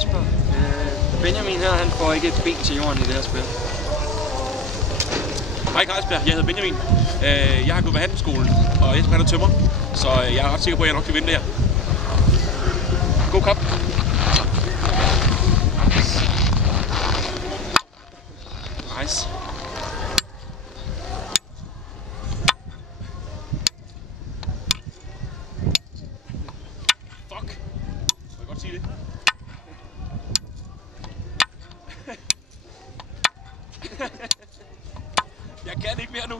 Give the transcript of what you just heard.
Kasper. Benjamin her, han får ikke et ben til jorden i det her spil. Hej Carlsberg, jeg hedder Benjamin. Jeg har gået på handelsskolen, og jeg er tømmer, så jeg er ret sikker på, at jeg nok kan vinde det her. God kamp! Nice. Fuck! Må jeg godt sige det? Jeg kan ikke mere nu.